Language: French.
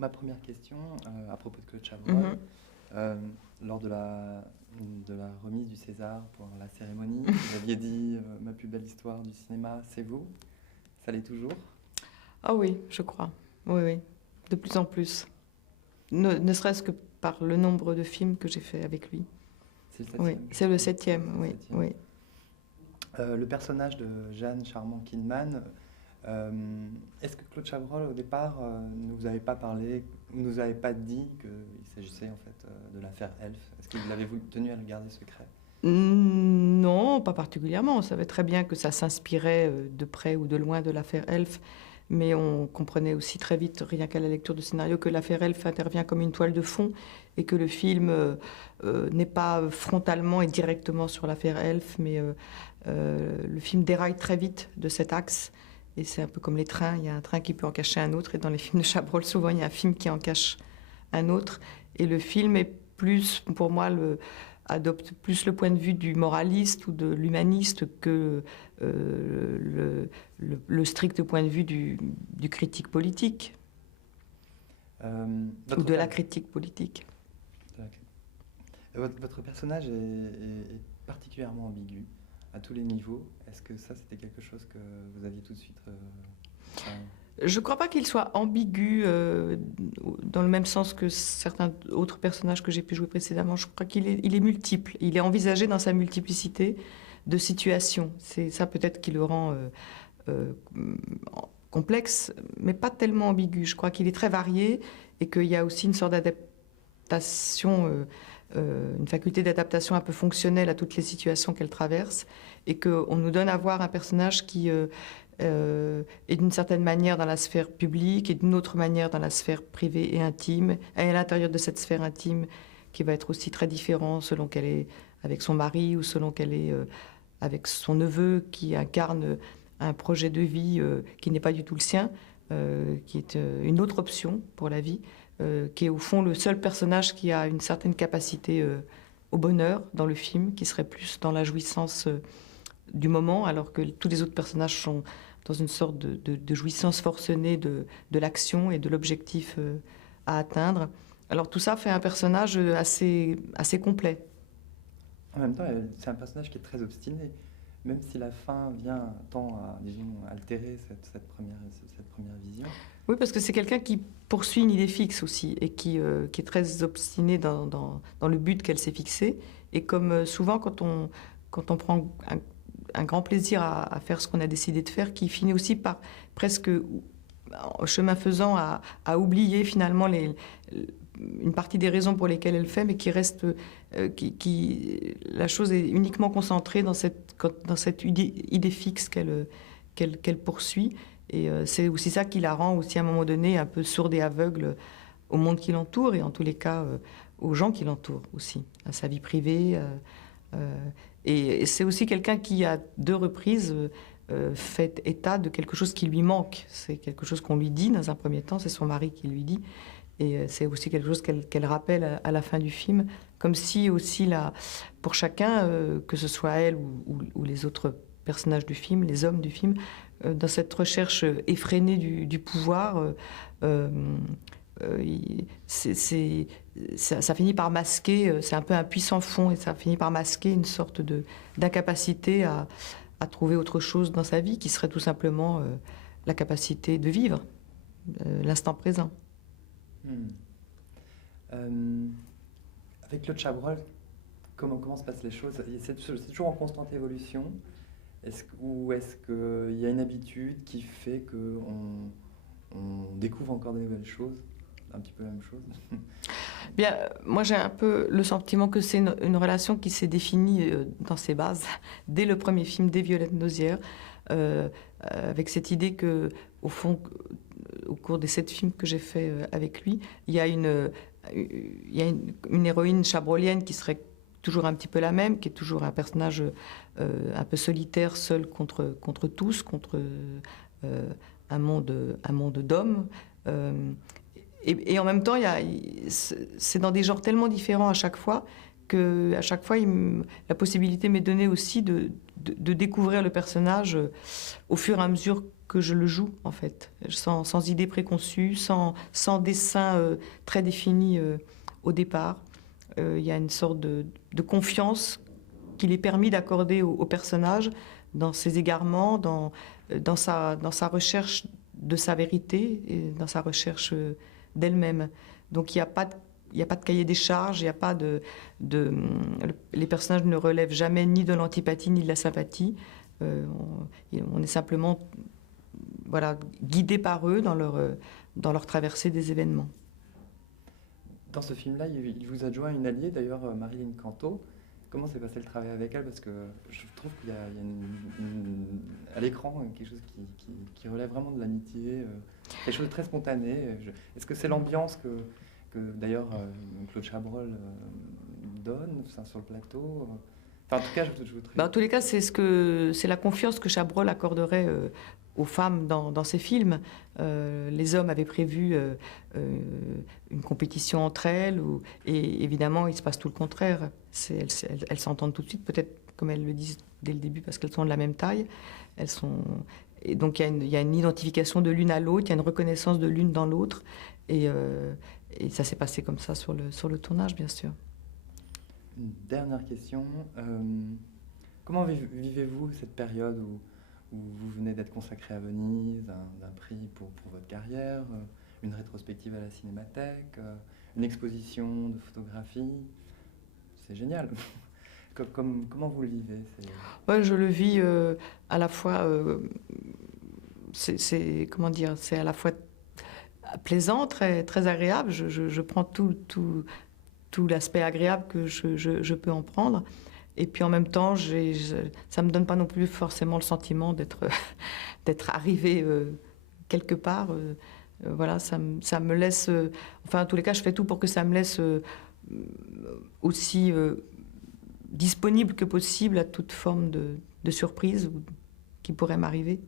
ma première question, à propos de Claude Chabrol, lors de la remise du César pour la cérémonie, vous aviez dit ma plus belle histoire du cinéma, c'est vous. Ça l'est toujours? Ah oui, je crois. Oui, oui. De plus en plus. Ne serait-ce que par le nombre de films que j'ai fait avec lui. C'est le septième? Oui, c'est le septième, oui. Septième. Oui. Le personnage de Jeanne Charmant-Kidman, est-ce que Claude Chabrol, au départ, ne vous avait pas parlé, ne vous avait pas dit qu'il s'agissait en fait de l'affaire Elf? Est-ce qu'il avait tenu à le garder secret? Non, pas particulièrement. On savait très bien que ça s'inspirait de près ou de loin de l'affaire Elf, mais on comprenait aussi très vite, rien qu'à la lecture du scénario, que l'affaire Elf intervient comme une toile de fond et que le film n'est pas frontalement et directement sur l'affaire Elf, mais le film déraille très vite de cet axe. Et c'est un peu comme les trains, il y a un train qui peut en cacher un autre, et dans les films de Chabrol, souvent, il y a un film qui en cache un autre. Et le film est plus, pour moi, adopte plus le point de vue du moraliste ou de l'humaniste que le strict point de vue du critique politique, ou de la critique politique. Votre personnage est particulièrement ambigu à tous les niveaux. Est-ce que ça, c'était quelque chose que vous aviez tout de suite Je ne crois pas qu'il soit ambigu dans le même sens que certains autres personnages que j'ai pu jouer précédemment. Je crois qu'il est multiple. Il est envisagé dans sa multiplicité de situations. C'est ça peut-être qui le rend complexe, mais pas tellement ambigu. Je crois qu'il est très varié et qu'il y a aussi une sorte d'adaptation, une faculté d'adaptation un peu fonctionnelle à toutes les situations qu'elle traverse, et qu'on nous donne à voir un personnage qui est d'une certaine manière dans la sphère publique et d'une autre manière dans la sphère privée et intime, et à l'intérieur de cette sphère intime qui va être aussi très différente selon qu'elle est avec son mari ou selon qu'elle est avec son neveu qui incarne un projet de vie qui n'est pas du tout le sien, qui est une autre option pour la vie, qui est au fond le seul personnage qui a une certaine capacité au bonheur dans le film, qui serait plus dans la jouissance du moment, alors que tous les autres personnages sont dans une sorte de jouissance forcenée de l'action et de l'objectif à atteindre. Alors tout ça fait un personnage assez complet. En même temps, c'est un personnage qui est très obstiné, même si la fin tend à, disons, altérer cette première vision. Oui, parce que c'est quelqu'un qui poursuit une idée fixe aussi, et qui est très obstiné dans le but qu'elle s'est fixé. Et comme souvent, quand on prend un grand plaisir à faire ce qu'on a décidé de faire, qui finit aussi par presque, chemin faisant, à oublier finalement une partie des raisons pour lesquelles elle fait, mais qui reste, la chose est uniquement concentrée dans cette idée fixe qu'elle poursuit. Et c'est aussi ça qui la rend aussi à un moment donné un peu sourde et aveugle au monde qui l'entoure, et en tous les cas aux gens qui l'entourent aussi, à sa vie privée. Et c'est aussi quelqu'un qui, à 2 reprises, fait état de quelque chose qui lui manque. C'est quelque chose qu'on lui dit dans un premier temps, c'est son mari qui lui dit. Et c'est aussi quelque chose qu'elle rappelle à la fin du film, comme si aussi, pour chacun, que ce soit elle ou les autres personnages du film, les hommes du film, dans cette recherche effrénée du pouvoir, ça finit par masquer, c'est un peu un puissant fond, et ça finit par masquer une sorte d'incapacité à trouver autre chose dans sa vie, qui serait tout simplement la capacité de vivre l'instant présent. Avec Claude Chabrol, comment se passent les choses? C'est toujours en constante évolution? Ou est-ce qu'il y a une habitude qui fait qu'on découvre encore de nouvelles choses? Un petit peu la même chose. Bien, moi j'ai un peu le sentiment que c'est une relation qui s'est définie dans ses bases dès le premier film, dès Violette Nozière, avec cette idée que, au fond, au cours des 7 films que j'ai fait avec lui, il y a une héroïne chabrolienne qui serait toujours un petit peu la même, qui est toujours un personnage un peu solitaire, seul contre tous, contre un monde d'hommes. Et en même temps, c'est dans des genres tellement différents à chaque fois, qu'à chaque fois, la possibilité m'est donnée aussi de découvrir le personnage au fur et à mesure que je le joue, en fait, sans idée préconçue, sans dessin très défini au départ. Il y a une sorte de confiance qu'il est permis d'accorder au personnage dans ses égarements, dans sa recherche de sa vérité et dans sa recherche d'elle-même. Donc il n'y a pas de cahier des charges, il n'y a pas les personnages ne relèvent jamais ni de l'antipathie ni de la sympathie. On est simplement guidé par eux dans leur traversée des événements. Dans ce film-là, il vous a joint une alliée, d'ailleurs, Marilyn Canto. Comment s'est passé le travail avec elle? Parce que je trouve qu'il y a à l'écran quelque chose qui relève vraiment de l'amitié, quelque chose de très spontané. Est-ce que c'est l'ambiance que d'ailleurs Claude Chabrol donne sur le plateau? Enfin, en tout cas, je vous En tous les cas, c'est la confiance que Chabrol accorderait aux femmes dans ses films. Les hommes avaient prévu une compétition entre elles, et évidemment, il se passe tout le contraire. Elles s'entendent tout de suite, peut-être comme elles le disent dès le début, parce qu'elles sont de la même taille. Et donc il y a une identification de l'une à l'autre, il y a une reconnaissance de l'une dans l'autre, et ça s'est passé comme ça sur le tournage, bien sûr. Une dernière question. Comment vivez-vous cette période où vous venez d'être consacré à Venise, d'un prix pour votre carrière, une rétrospective à la Cinémathèque, une exposition de photographie? C'est génial. Comment vous le vivez? Ouais, je le vis à la fois... comment dire? C'est à la fois plaisant, très, très agréable. Je prends tout l'aspect agréable que je peux en prendre. Et puis en même temps, ça ne me donne pas non plus forcément le sentiment d'être arrivé quelque part. Voilà, ça me laisse... enfin, en tous les cas, je fais tout pour que ça me laisse aussi disponible que possible à toute forme de surprise qui pourrait m'arriver.